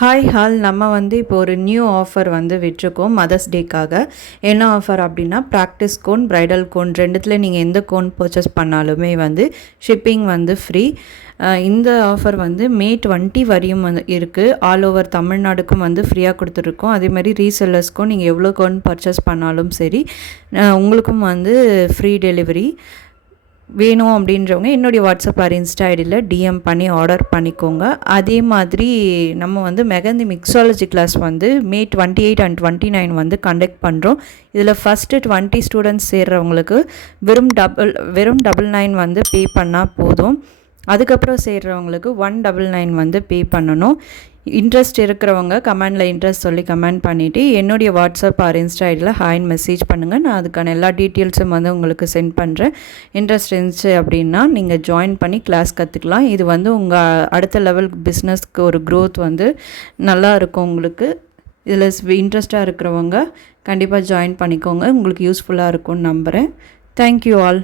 Hi hall நம்ம இப்போ ஒரு நியூ ஆஃபர் விட்டுருக்கோம் மதர்ஸ் டேக்காக. என்ன ஆஃபர் அப்படின்னா, ப்ராக்டிஸ் கோன், ப்ரைடல் கோன் ரெண்டுத்தில் நீங்கள் எந்த கோன் பர்ச்சேஸ் பண்ணாலுமே ஷிப்பிங் ஃப்ரீ. இந்த ஆஃபர் மே 20 வரையும் இருக்குது. ஆல் ஓவர் தமிழ்நாடுக்கும் ஃப்ரீயாக கொடுத்துருக்கோம். அதே மாதிரி ரீசெல்லர்ஸ்க்கும் நீங்கள் எவ்வளோ கோன் பர்ச்சேஸ் பண்ணாலும் சரி, உங்களுக்கும் ஃப்ரீ டெலிவரி. வேணும் அப்படின்றவங்க என்னுடைய வாட்ஸ்அப் ஆர் இன்ஸ்டா ஐடியில் டிஎம் பண்ணி ஆர்டர் பண்ணிக்கோங்க. அதே மாதிரி நம்ம mehndi mixology class May 28 and 29 conduct பண்ணுறோம். இதில் ஃபஸ்ட்டு 20 ஸ்டூடெண்ட்ஸ் சேர்கிறவங்களுக்கு வெறும் 999 பே பண்ணால் போதும். அதுக்கப்புறம் சேர்கிறவங்களுக்கு 199 பே பண்ணணும். இன்ட்ரெஸ்ட் இருக்கிறவங்க கமெண்டில் இன்ட்ரெஸ்ட் சொல்லி கமெண்ட் பண்ணிவிட்டு என்னுடைய வாட்ஸ்அப் ஆர் இன்ஸ்டா ஐடியில் ஹாய்னு மெசேஜ் பண்ணுங்கள். நான் அதுக்கான எல்லா டீட்டெயில்ஸும் உங்களுக்கு சென்ட் பண்ணுறேன். இன்ட்ரெஸ்ட் இருந்துச்சு அப்படின்னா நீங்கள் ஜாயின் பண்ணி கிளாஸ் கற்றுக்கலாம். இது உங்கள் அடுத்த லெவல் பிஸ்னஸ்க்கு ஒரு க்ரோத் நல்லா இருக்கும் உங்களுக்கு. இதில் இன்ட்ரெஸ்ட்டாக இருக்கிறவங்க கண்டிப்பாக ஜாயின் பண்ணிக்கோங்க. உங்களுக்கு யூஸ்ஃபுல்லாக இருக்கும்னு நம்புகிறேன். Thank you all.